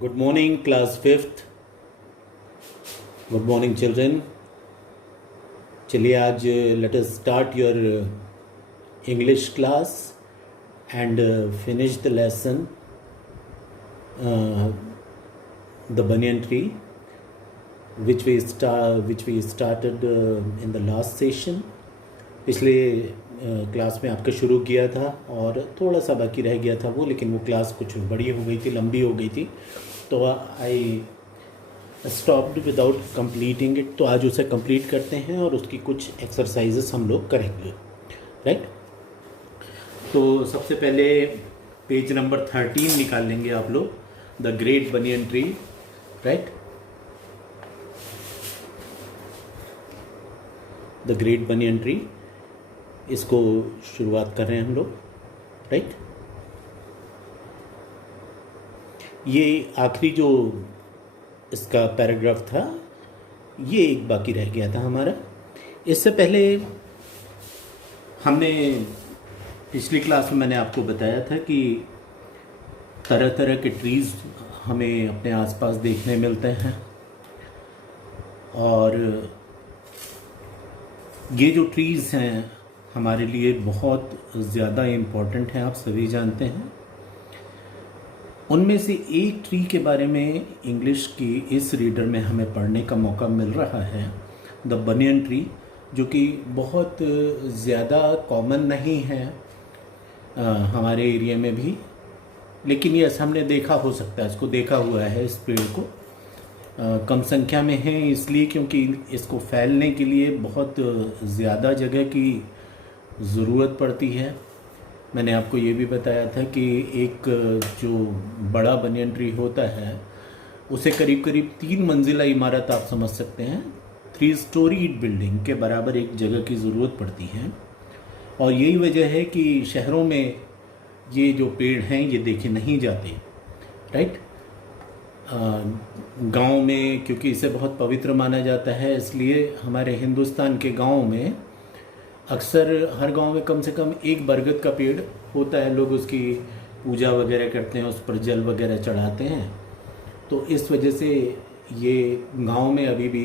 Good morning, class 5th. Good morning, children. चलिए आज let us start your English class and finish the lesson, the banyan tree, which we started in the last session. पिछले class में आपका शुरू किया था और थोड़ा सा बाकी रह गया था वो, लेकिन वो क्लास कुछ बड़ी हो गई थी, लंबी हो गई थी, तो I stopped without completing it. तो आज उसे कंप्लीट करते हैं और उसकी कुछ एक्सरसाइजेस हम लोग करेंगे, राइट। तो सबसे पहले पेज नंबर 13 निकाल लेंगे आप लोग, the great banyan tree, right. The great banyan tree, इसको शुरुआत कर रहे हैं हम लोग, राइट। ये आखिरी जो इसका पैराग्राफ था, ये एक बाकी रह गया था हमारा। इससे पहले हमने पिछली क्लास में मैंने आपको बताया था कि तरह तरह के ट्रीज़ हमें अपने आसपास देखने मिलते हैं, और ये जो ट्रीज़ हैं हमारे लिए बहुत ज़्यादा इम्पॉर्टेंट हैं, आप सभी जानते हैं। उनमें से एक ट्री के बारे में इंग्लिश की इस रीडर में हमें पढ़ने का मौका मिल रहा है, द बनियन ट्री, जो कि बहुत ज़्यादा कॉमन नहीं है हमारे एरिया में भी, लेकिन ये हमने देखा हो सकता है, इसको देखा हुआ है, इस पेड़ को कम संख्या में है इसलिए क्योंकि इसको फैलने के लिए बहुत ज़्यादा जगह की ज़रूरत पड़ती है। मैंने आपको ये भी बताया था कि एक जो बड़ा बनियन ट्री होता है उसे करीब करीब 3 मंजिला इमारत आप समझ सकते हैं, 3 स्टोरीड बिल्डिंग के बराबर एक जगह की ज़रूरत पड़ती है। और यही वजह है कि शहरों में ये जो पेड़ हैं ये देखे नहीं जाते, राइट। गांव में क्योंकि इसे बहुत पवित्र माना जाता है, इसलिए हमारे हिंदुस्तान के गांव में अक्सर हर गांव में कम से कम एक बरगद का पेड़ होता है। लोग उसकी पूजा वगैरह करते हैं, उस पर जल वगैरह चढ़ाते हैं, तो इस वजह से ये गांव में अभी भी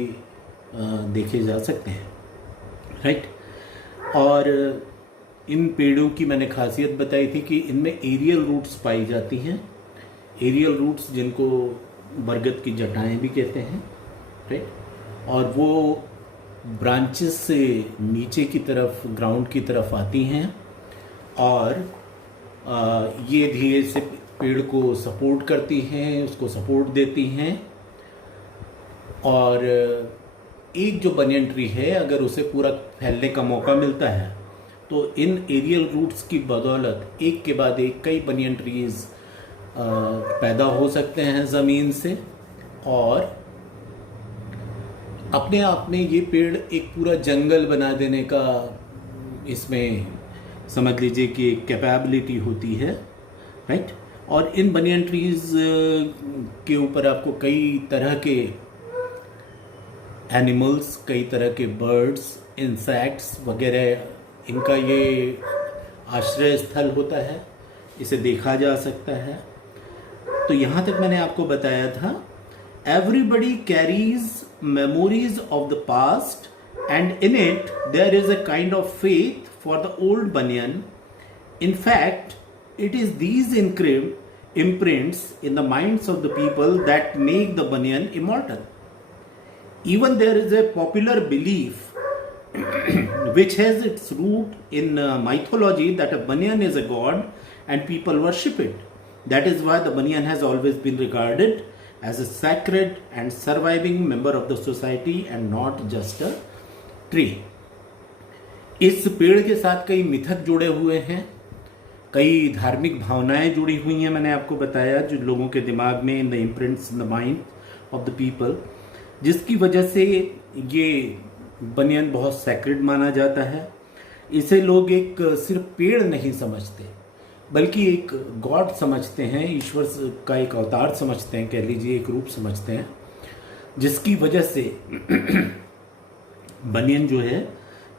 देखे जा सकते हैं, राइट। और इन पेड़ों की मैंने खासियत बताई थी कि इनमें एरियल रूट्स पाई जाती हैं, एरियल रूट्स जिनको बरगद की जटाएं भी कहते हैं, राइट। और वो ब्रांचेस से नीचे की तरफ, ग्राउंड की तरफ आती हैं, और ये धीरे से पेड़ को सपोर्ट करती हैं, उसको सपोर्ट देती हैं। और एक जो बनियन ट्री है, अगर उसे पूरा फैलने का मौका मिलता है तो इन एरियल रूट्स की बदौलत एक के बाद एक कई बनियन ट्रीज पैदा हो सकते हैं ज़मीन से, और अपने आप में ये पेड़ एक पूरा जंगल बना देने का इसमें समझ लीजिए कि एक कैपेबिलिटी होती है, राइट। और इन बनियन ट्रीज के ऊपर आपको कई तरह के एनिमल्स, कई तरह के बर्ड्स, इंसेक्ट्स वगैरह, इनका ये आश्रय स्थल होता है, इसे देखा जा सकता है। तो यहाँ तक मैंने आपको बताया था, everybody carries memories of the past, and in it there is a kind of faith for the old banyan. In fact, it is these imprints in the minds of the people that make the banyan immortal. Even there is a popular belief which has its root in mythology that a banyan is a god and people worship it. That is why the banyan has always been regarded as a sacred and surviving member of the society and not just a tree. इस पेड़ के साथ कई मिथक जुड़े हुए हैं, कई धार्मिक भावनाएं जुड़ी हुई हैं, मैंने आपको बताया, जो लोगों के दिमाग में, in the imprints in the mind of the people, जिसकी वजह से ये बनियन बहुत सैक्रेड माना जाता है। इसे लोग एक सिर्फ पेड़ नहीं समझते, बल्कि एक गॉड समझते हैं, ईश्वर का एक अवतार समझते हैं, कह लीजिए एक रूप समझते हैं, जिसकी वजह से बनियन जो है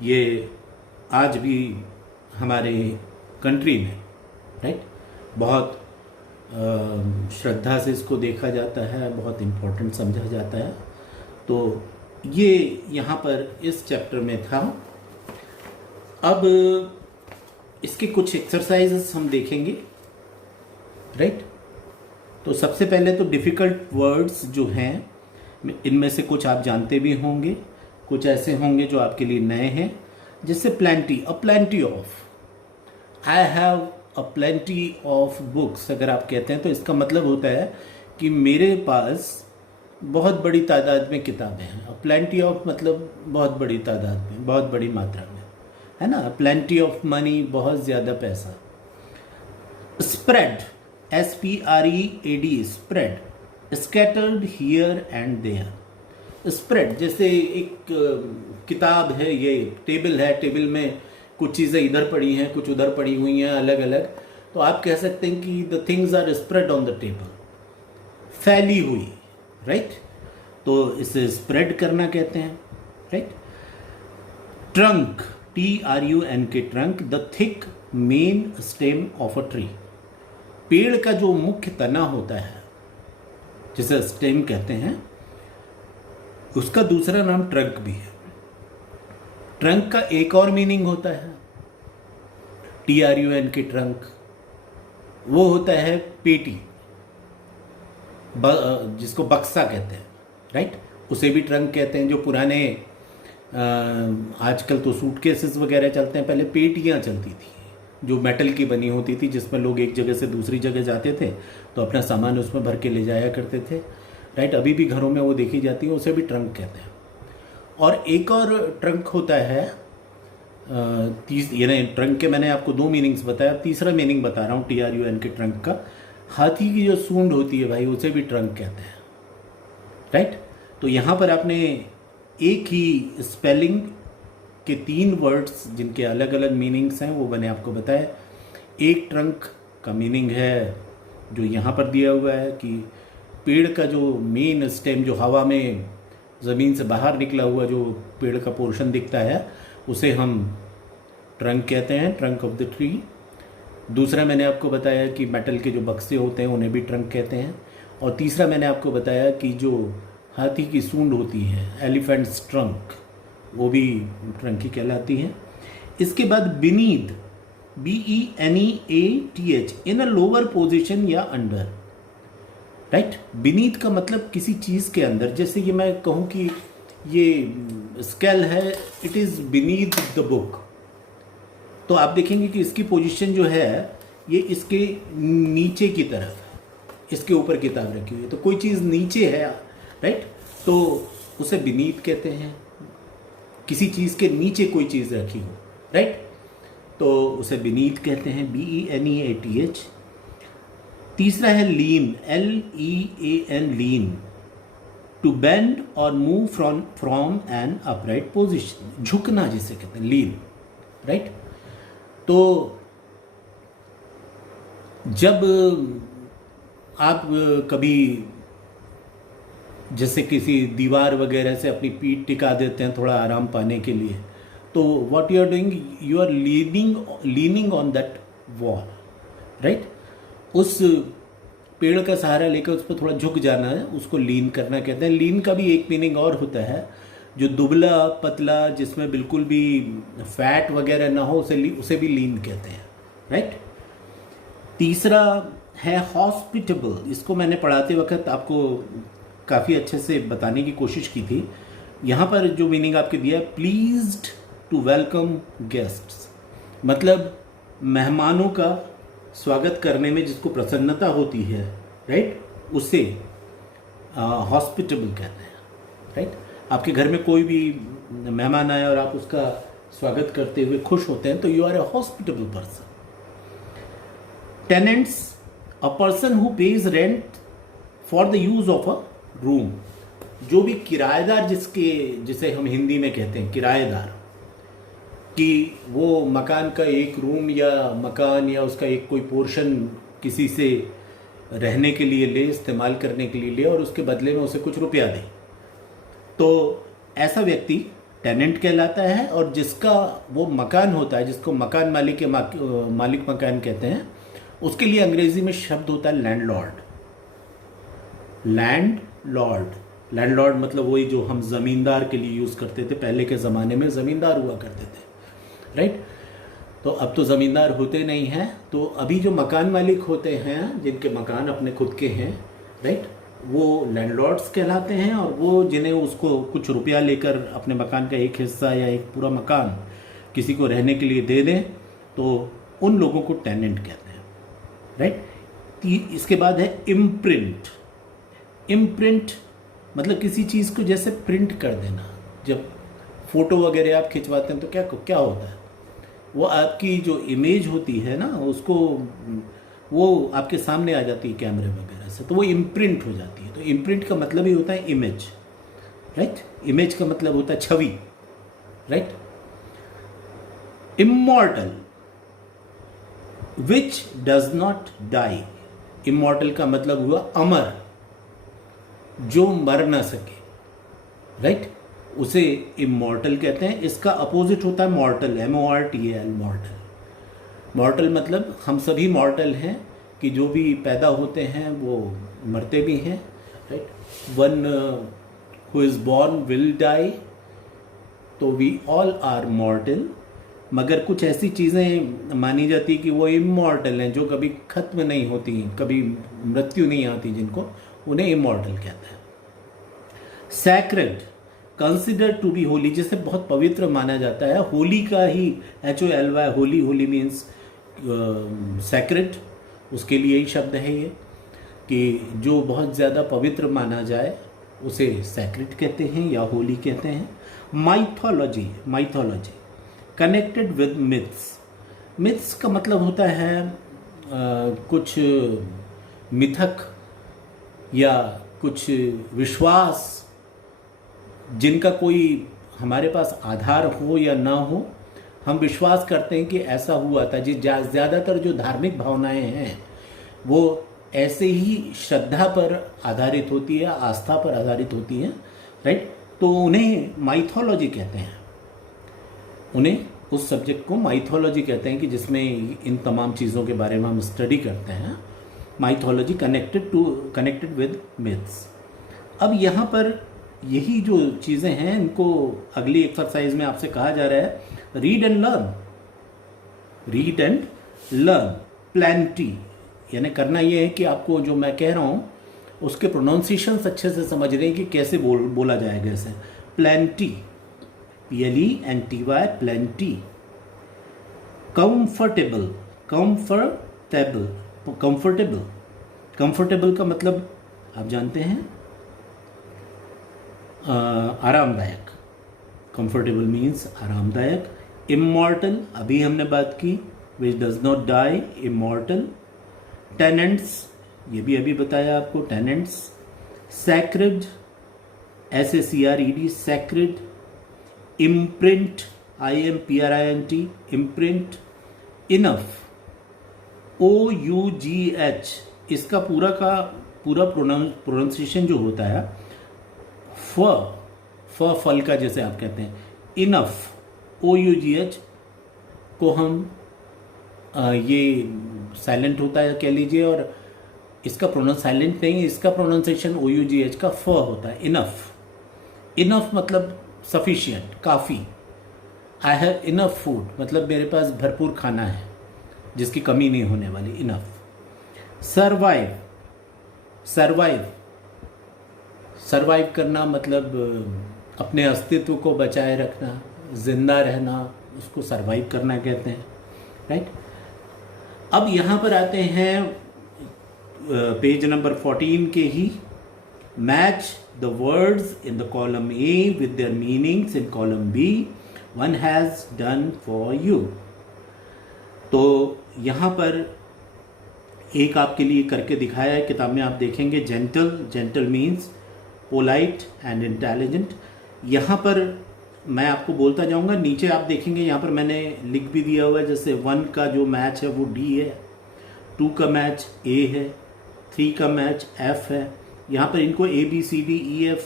ये आज भी हमारे कंट्री में, राइट, बहुत श्रद्धा से इसको देखा जाता है, बहुत इम्पोर्टेंट समझा जाता है। तो ये यहाँ पर इस चैप्टर में था। अब इसके कुछ एक्सरसाइजेस हम देखेंगे, राइट। तो सबसे पहले तो डिफ़िकल्ट वर्ड्स जो हैं, इनमें से कुछ आप जानते भी होंगे, कुछ ऐसे होंगे जो आपके लिए नए हैं। जैसे plenty, a plenty of, I have a plenty of books अगर आप कहते हैं तो इसका मतलब होता है कि मेरे पास बहुत बड़ी तादाद में किताबें हैं। अ प्लेंटी ऑफ मतलब बहुत बड़ी तादाद में, बहुत बड़ी मात्रा में, है ना। प्लेंटी ऑफ मनी, बहुत ज़्यादा पैसा। Spread, SPREAD, spread, scattered here and there. Spread जैसे एक किताब है, ये टेबल है, टेबल में कुछ चीज़ें इधर पड़ी हैं, कुछ उधर पड़ी हुई हैं, अलग अलग। तो आप कह सकते हैं कि the things are spread on the table, फैली हुई, राइट। तो इसे स्प्रेड करना कहते हैं, right. Trunk, TRUNK, trunk, the thick main stem of a tree. पेड़ का जो मुख्य तना होता है, जिसे स्टेम कहते हैं, उसका दूसरा नाम ट्रंक भी है। ट्रंक का एक और मीनिंग होता है, TRUNK, ट्रंक, वो होता है पेटी, जिसको बक्सा कहते हैं, राइट। उसे भी ट्रंक कहते हैं। जो पुराने आजकल तो सूटकेसेस वगैरह चलते हैं, पहले पेटियां चलती थी जो मेटल की बनी होती थी, जिसमें लोग एक जगह से दूसरी जगह जाते थे तो अपना सामान उसमें भर के ले जाया करते थे, राइट। अभी भी घरों में वो देखी जाती है, उसे भी ट्रंक कहते हैं। और एक और ट्रंक होता है, यानी ट्रंक के मैंने आपको 2 मीनिंग्स बताया, तीसरा मीनिंग बता रहा हूँ TRUNK, ट्रंक का। हाथी की जो सूंड होती है भाई, उसे भी ट्रंक कहते हैं, राइट। तो यहाँ पर आपने एक ही स्पेलिंग के 3 वर्ड्स जिनके अलग अलग मीनिंग्स हैं वो मैंने आपको बताया। एक ट्रंक का मीनिंग है जो यहाँ पर दिया हुआ है कि पेड़ का जो मेन स्टेम, जो हवा में ज़मीन से बाहर निकला हुआ जो पेड़ का पोर्शन दिखता है, उसे हम ट्रंक कहते हैं, ट्रंक ऑफ द ट्री। दूसरा मैंने आपको बताया कि मेटल के जो बक्से होते हैं उन्हें भी ट्रंक कहते हैं। और तीसरा मैंने आपको बताया कि जो हाथी की सूंड होती है, एलिफेंट्स ट्रंक, वो भी ट्रंक ही कहलाती है। इसके बाद beneath, BENEATH, in a lower position या अंडर, राइट। बीनीथ का मतलब किसी चीज़ के अंदर। जैसे ये मैं कहूँ कि ये स्केल है, it is beneath the book, तो आप देखेंगे कि इसकी पोजीशन जो है ये इसके नीचे की तरफ है, इसके ऊपर किताब रखी हुई है। तो कोई चीज़ नीचे है, राइट, तो उसे बीनीथ कहते हैं। किसी चीज़ के नीचे कोई चीज़ रखी हो, राइट, तो उसे बीनीथ कहते हैं, BENEATH। तीसरा है lean, LEAN, lean, to bend और move from an upright position, झुकना जिसे कहते हैं, लीन, राइट। तो जब आप कभी जैसे किसी दीवार वगैरह से अपनी पीठ टिका देते हैं थोड़ा आराम पाने के लिए, तो what you are doing, you are leaning on that wall, right. उस पेड़ का सहारा लेकर उस पर थोड़ा झुक जाना है, उसको लीन करना कहते हैं। लीन का भी एक मीनिंग और होता है, जो दुबला पतला, जिसमें बिल्कुल भी फैट वगैरह ना हो, उसे भी लीन कहते हैं, राइट। तीसरा है हॉस्पिटेबल। इसको मैंने पढ़ाते वक्त आपको काफ़ी अच्छे से बताने की कोशिश की थी। यहाँ पर जो मीनिंग आपके दिया है, प्लीज्ड टू वेलकम गेस्ट्स, मतलब मेहमानों का स्वागत करने में जिसको प्रसन्नता होती है, राइट, उसे हॉस्पिटेबल कहते हैं, राइट। आपके घर में कोई भी मेहमान आए और आप उसका स्वागत करते हुए खुश होते हैं तो you are a hospitable person. Tenants, a person who pays rent for the use of a room, जो भी किराएदार, जिसे हम हिंदी में कहते हैं किराएदार, कि वो मकान का एक रूम या मकान या उसका एक कोई पोर्शन किसी से रहने के लिए ले, इस्तेमाल करने के लिए ले, और उसके बदले में उसे कुछ रुपया दे, तो ऐसा व्यक्ति टेनेंट कहलाता है। और जिसका वो मकान होता है, जिसको मकान मालिक या मालिक मकान कहते हैं, उसके लिए अंग्रेजी में शब्द होता है लैंडलॉर्ड। लैंडलॉर्ड मतलब वही जो हम जमींदार के लिए यूज करते थे, पहले के जमाने में जमींदार हुआ करते थे, राइट। तो अब तो जमींदार होते नहीं हैं, तो अभी जो मकान मालिक होते हैं, जिनके मकान अपने खुद के हैं, राइट, वो लैंडलॉर्ड्स कहलाते हैं। और वो जिन्हें उसको कुछ रुपया लेकर अपने मकान का एक हिस्सा या एक पूरा मकान किसी को रहने के लिए दे दें, तो उन लोगों को टेनेंट कहते हैं, राइट। इसके बाद है इम्प्रिंट। इम्प्रिंट मतलब किसी चीज़ को जैसे प्रिंट कर देना। जब फोटो वगैरह आप खिंचवाते हैं तो क्या होता है, वो आपकी जो इमेज होती है ना, उसको वो आपके सामने आ जाती है कैमरे वगैरह से, तो वो इम्प्रिंट हो जाती है। तो इम्प्रिंट का मतलब ही होता है इमेज, राइट। इमेज का मतलब होता है छवि, right. Immortal, which does not die. Immortal का मतलब हुआ अमर, जो मर ना सके, राइट, उसे इमॉर्टल कहते हैं। इसका अपोजिट होता है मॉर्टल, MORTAL, मॉर्टल। मॉर्टल मतलब हम सभी मॉर्टल हैं, कि जो भी पैदा होते हैं वो मरते भी हैं, right. One who is born will die, तो वी ऑल आर मॉर्टल। मगर कुछ ऐसी चीज़ें मानी जाती कि वो इमॉर्टल हैं, जो कभी खत्म नहीं होती, कभी मृत्यु नहीं आती, जिनको उन्हें इमॉर्टल कहते हैं। Sacred, consider to be holy, जिसे बहुत पवित्र माना जाता है। होली का ही HOLY, holy, holy means sacred, उसके लिए ही शब्द है ये, कि जो बहुत ज़्यादा पवित्र माना जाए उसे सैक्रेड कहते हैं या होली कहते हैं। Mythology, connected with myths. Myths का मतलब होता है कुछ मिथक या कुछ विश्वास जिनका कोई हमारे पास आधार हो या ना हो, हम विश्वास करते हैं कि ऐसा हुआ था। जी, ज़्यादातर जो धार्मिक भावनाएं हैं वो ऐसे ही श्रद्धा पर आधारित होती है, आस्था पर आधारित होती है, राइट। तो उन्हें माइथोलॉजी कहते हैं, उन्हें उस सब्जेक्ट को माइथोलॉजी कहते हैं कि जिसमें इन तमाम चीज़ों के बारे में हम स्टडी करते हैं। Mythology connected with myths. अब यहाँ पर यही जो चीज़ें हैं, इनको अगली एक्सरसाइज में आपसे कहा जा रहा है रीड एंड लर्न प्लेंटी। यानी करना ये है कि आपको जो मैं कह रहा हूँ उसके प्रोनाउंसिएशंस अच्छे से समझ रहे हैं कि कैसे बोला जाएगा इसे। Plenty, PLENTY, plenty. कंफर्टेबल का मतलब आप जानते हैं, आरामदायक। कंफर्टेबल मीन्स आरामदायक। इमॉर्टल, अभी हमने बात की, which does not die, immortal. Tenants, ये भी अभी बताया आपको, tenants. Sacred, SACRED, sacred. Imprint, IMPRINT, imprint. Enough, OUGH, इसका पूरा प्रोनाउंसिएशन जो होता है फल का, जैसे आप कहते हैं इनफ, OUGH को हम ये साइलेंट होता है कह लीजिए, और इसका प्रोनाउंस साइलेंट नहीं, इसका प्रोनाउंसिएशन OUGH का फ होता है, इनफ मतलब सफिशिएंट, काफ़ी। आई हैव इनफ फूड मतलब मेरे पास भरपूर खाना है जिसकी कमी नहीं होने वाली, इनफ। सर्वाइव करना मतलब अपने अस्तित्व को बचाए रखना, जिंदा रहना, उसको सर्वाइव करना कहते हैं, राइट। अब यहाँ पर आते हैं पेज नंबर 14 के ही। Match the words in the column A with their meanings in column B, one has done for you. तो यहाँ पर एक आपके लिए करके दिखाया है, किताब में आप देखेंगे। Gentle means polite and intelligent. यहाँ पर मैं आपको बोलता जाऊँगा, नीचे आप देखेंगे यहाँ पर मैंने लिख भी दिया हुआ है, जैसे 1 का जो मैच है वो D है, 2 का मैच A है, 3 का मैच F है। यहाँ पर इनको ABCDEF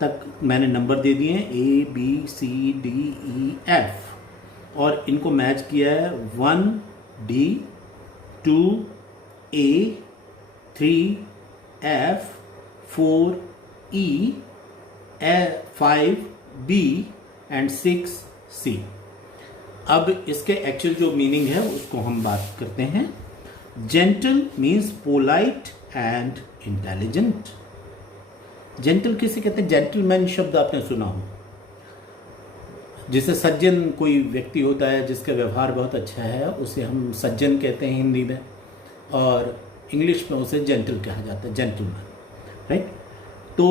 तक मैंने नंबर दे दिए हैं, ABCDEF, और इनको मैच किया है 1D 2A, 3F, 4E, 5B and 6C। अब इसके एक्चुअल जो मीनिंग है उसको हम बात करते हैं। Gentle means polite and intelligent. Gentle किसे कहते हैं? जेंटलमैन शब्द आपने सुना हो, जिसे सज्जन कोई व्यक्ति होता है जिसका व्यवहार बहुत अच्छा है, उसे हम सज्जन कहते हैं हिंदी में, और इंग्लिश में उसे जेंटल कहा जाता है, जेंटलमैन, राइट। तो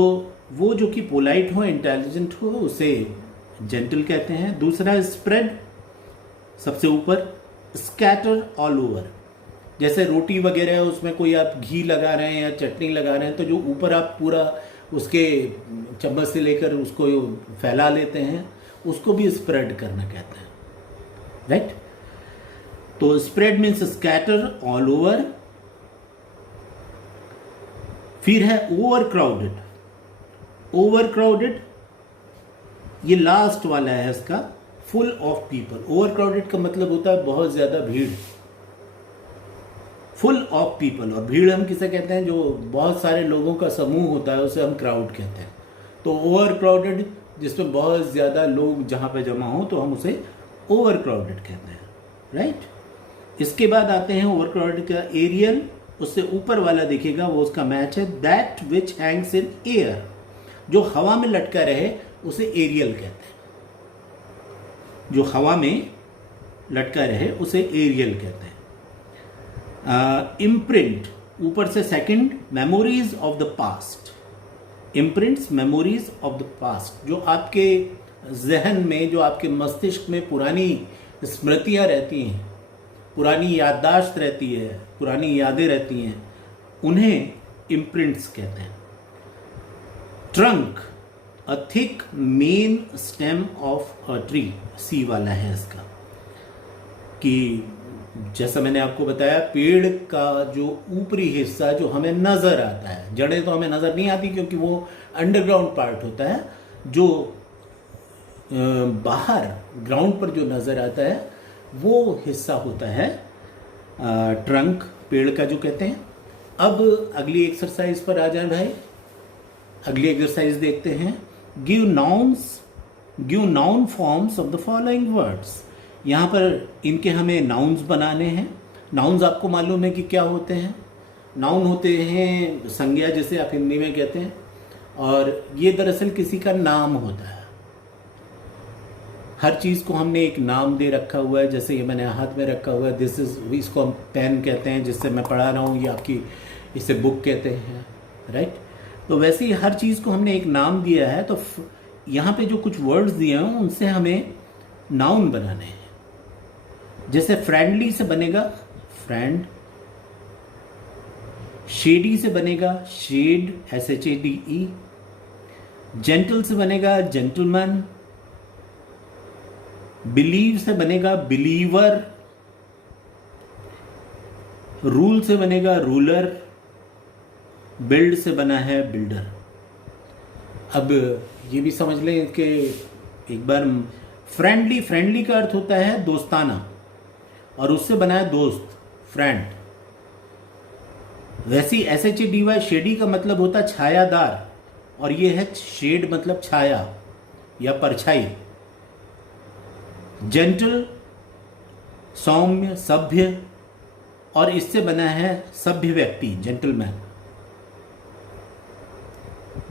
वो जो कि पोलाइट हो, इंटेलिजेंट हो, उसे जेंटल कहते हैं। दूसरा स्प्रेड, सबसे ऊपर। स्कैटर ऑल ओवर, जैसे रोटी वगैरह है उसमें कोई आप घी लगा रहे हैं या चटनी लगा रहे हैं, तो जो ऊपर आप पूरा उसके चम्मच से लेकर उसको फैला लेते हैं, उसको भी स्प्रेड करना कहते हैं, राइट। तो spread means scatter all over. फिर है ओवर क्राउडेड। ओवर क्राउडेड ये लास्ट वाला है इसका, full of people. Over crowded का मतलब होता है बहुत ज्यादा भीड़, फुल ऑफ पीपल। और भीड़ हम किसे कहते हैं? जो बहुत सारे लोगों का समूह होता है उसे हम क्राउड कहते हैं। तो ओवर क्राउडेड जिसमें बहुत ज़्यादा लोग जहाँ पे जमा हो तो हम उसे ओवर क्राउडेड कहते हैं, राइट। इसके बाद आते हैं ओवर क्राउडेड का एरियल, उससे ऊपर वाला दिखेगा वो उसका मैच है। That which Hanks in air, जो हवा में लटका रहे उसे एरियल कहते हैं। जो हवा में लटका रहे उसे एरियल कहते हैं। इम्प्रिंट, ऊपर से second, memories of the past. Imprints, memories of the past, जो आपके जहन में, जो आपके मस्तिष्क में पुरानी स्मृतियां रहती हैं, पुरानी याददाश्त रहती है, पुरानी यादें रहती हैं, उन्हें इम्प्रिंट्स कहते हैं। Trunk, a thick main stem of a tree, सी वाला है इसका, कि जैसा मैंने आपको बताया पेड़ का जो ऊपरी हिस्सा जो हमें नजर आता है, जड़ें तो हमें नजर नहीं आती क्योंकि वो अंडरग्राउंड पार्ट होता है, जो बाहर ग्राउंड पर जो नजर आता है वो हिस्सा होता है ट्रंक, पेड़ का जो कहते हैं। अब अगली एक्सरसाइज पर आ जाए भाई, अगली एक्सरसाइज देखते हैं। Give noun forms of the following words. यहाँ पर इनके हमें नाउन्स बनाने हैं। नाउन्स आपको मालूम है कि क्या होते हैं? नाउन होते हैं संज्ञा, जिसे आप हिंदी में कहते हैं, और ये दरअसल किसी का नाम होता है। हर चीज़ को हमने एक नाम दे रखा हुआ है, जैसे ये मैंने हाथ में रखा हुआ है, दिस इज, इसको हम पेन कहते हैं जिससे मैं पढ़ा रहा हूँ, ये आपकी इसे बुक कहते हैं, राइट। तो वैसे ही हर चीज़ को हमने एक नाम दिया है, तो यहाँ पे जो कुछ वर्ड्स दिए हैं उनसे हमें नाउन बनाने हैं। जैसे फ्रेंडली से बनेगा फ्रेंड, शेडी से बनेगा शेड, SHADE, जेंटल से बनेगा जेंटलमैन, बिलीव से बनेगा बिलीवर, रूल से बनेगा रूलर, बिल्ड से बना है बिल्डर। अब ये भी समझ लें कि एक बार फ्रेंडली का अर्थ होता है दोस्ताना, और उससे बना है दोस्त, फ्रेंड। वैसी SHADY, शेडी का मतलब होता है छायादार, और ये है शेड मतलब छाया या परछाई। जेंटल, सौम्य, सभ्य, और इससे बना है सभ्य व्यक्ति, जेंटलमैन।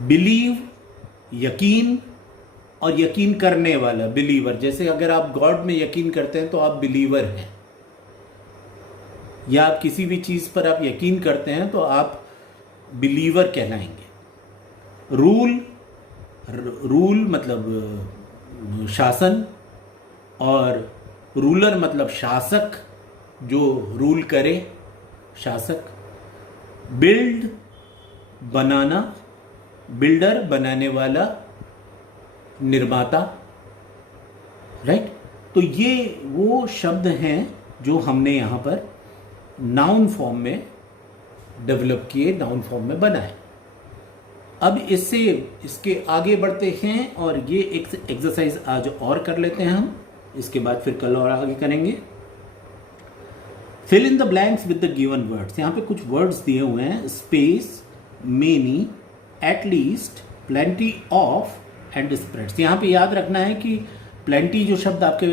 बिलीव, यकीन, और यकीन करने वाला, बिलीवर। जैसे अगर आप गॉड में यकीन करते हैं तो आप बिलीवर हैं, या आप किसी भी चीज पर आप यकीन करते हैं तो आप बिलीवर कहलाएंगे। रूल मतलब शासन, और रूलर मतलब शासक, जो रूल करे, शासक। बिल्ड, बनाना, बिल्डर बनाने वाला, निर्माता, राइट। तो ये वो शब्द हैं जो हमने यहाँ पर नाउन फॉर्म में डेवलप किए, नाउन फॉर्म में बनाए। अब इसके आगे बढ़ते हैं और ये एक एक्सरसाइज आज और कर लेते हैं हम, इसके बाद फिर कल और आगे करेंगे। Fill in the blanks with the given words. यहाँ पे कुछ वर्ड्स दिए हुए हैं, space, many, at least, plenty of and spreads. यहाँ पे याद रखना है कि प्लेंटी जो शब्द आपके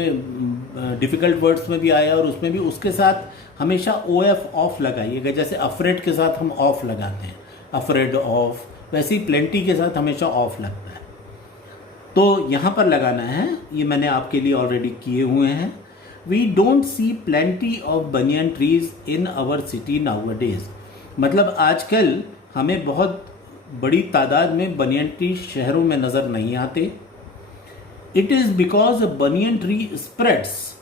डिफिकल्ट वर्ड्स में भी आया और उसमें भी, उसके साथ हमेशा ओ एफ ऑफ लगाइएगा। जैसे अफ्रेड के साथ हम ऑफ लगाते हैं, अफ्रेड ऑफ, वैसे ही प्लेंटी के साथ हमेशा ऑफ लगता है। तो यहाँ पर लगाना है, ये मैंने आपके लिए ऑलरेडी किए हुए हैं। We don't see plenty of banyan trees in our city nowadays. मतलब आजकल हमें बहुत बड़ी तादाद में बनियन ट्री शहरों में नज़र नहीं आते। It is because banyan tree spreads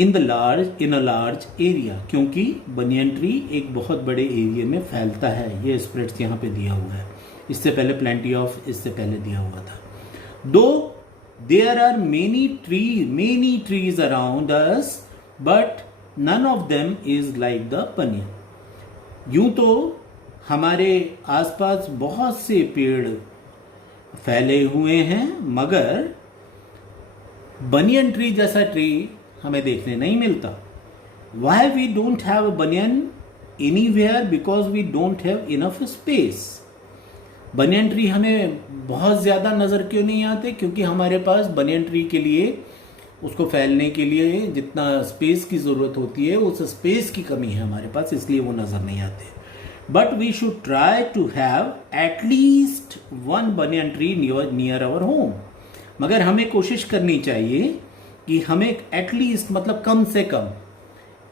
in a large area, क्योंकि बनियन ट्री एक बहुत बड़े एरिया में फैलता है। ये स्प्रेड्स यहाँ पे दिया हुआ है, इससे पहले प्लेंटी ऑफ इससे पहले दिया हुआ था। Though there are many trees around us but none of them is like the banyan. यूं तो हमारे आसपास बहुत से पेड़ फैले हुए हैं, मगर बनियन ट्री जैसा ट्री हमें देखने नहीं मिलता। Why we don't have a banyan anywhere? Because we don't have enough space. Banyan tree हमें बहुत ज़्यादा नज़र क्यों नहीं आते? क्योंकि हमारे पास बनियन ट्री के लिए, उसको फैलने के लिए जितना स्पेस की ज़रूरत होती है, उस स्पेस की कमी है हमारे पास, इसलिए वो नज़र नहीं आते। But we should try to have at least one banyan tree near our home. मगर हमें कोशिश करनी चाहिए कि हमें एटलीस्ट, मतलब कम से कम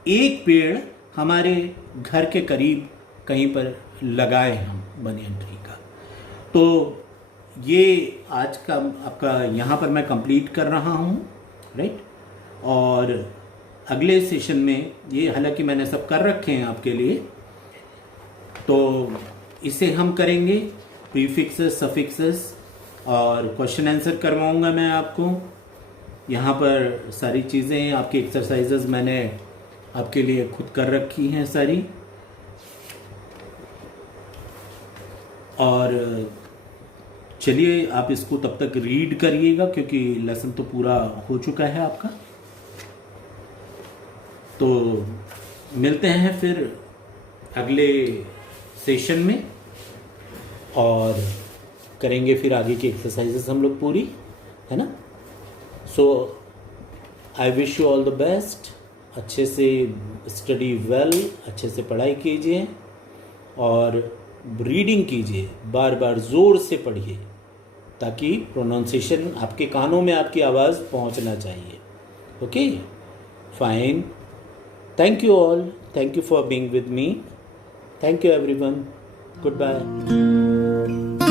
एक पेड़ हमारे घर के करीब कहीं पर लगाए हम बनियन ट्री का। तो ये आज का आपका यहाँ पर मैं कंप्लीट कर रहा हूँ, राइट। और अगले सेशन में, ये हालांकि मैंने सब कर रखे हैं आपके लिए, तो इसे हम करेंगे प्रीफिक्सेस, सफिक्सेस, और क्वेश्चन आंसर करवाऊंगा मैं आपको। यहाँ पर सारी चीज़ें, आपकी एक्सरसाइजेज मैंने आपके लिए खुद कर रखी हैं सारी। और चलिए आप इसको तब तक रीड करिएगा, क्योंकि लेसन तो पूरा हो चुका है आपका। तो मिलते हैं फिर अगले सेशन में, और करेंगे फिर आगे की एक्सरसाइजेस हम लोग पूरी, है ना। So I wish you all the best. अच्छे से स्टडी वेल, अच्छे से पढ़ाई कीजिए और रीडिंग कीजिए, बार बार ज़ोर से पढ़िए, ताकि प्रोनाउंसिएशन आपके कानों में आपकी आवाज़ पहुंचना चाहिए। Okay, fine. Thank you all, thank you for being with me, thank you everyone, good bye.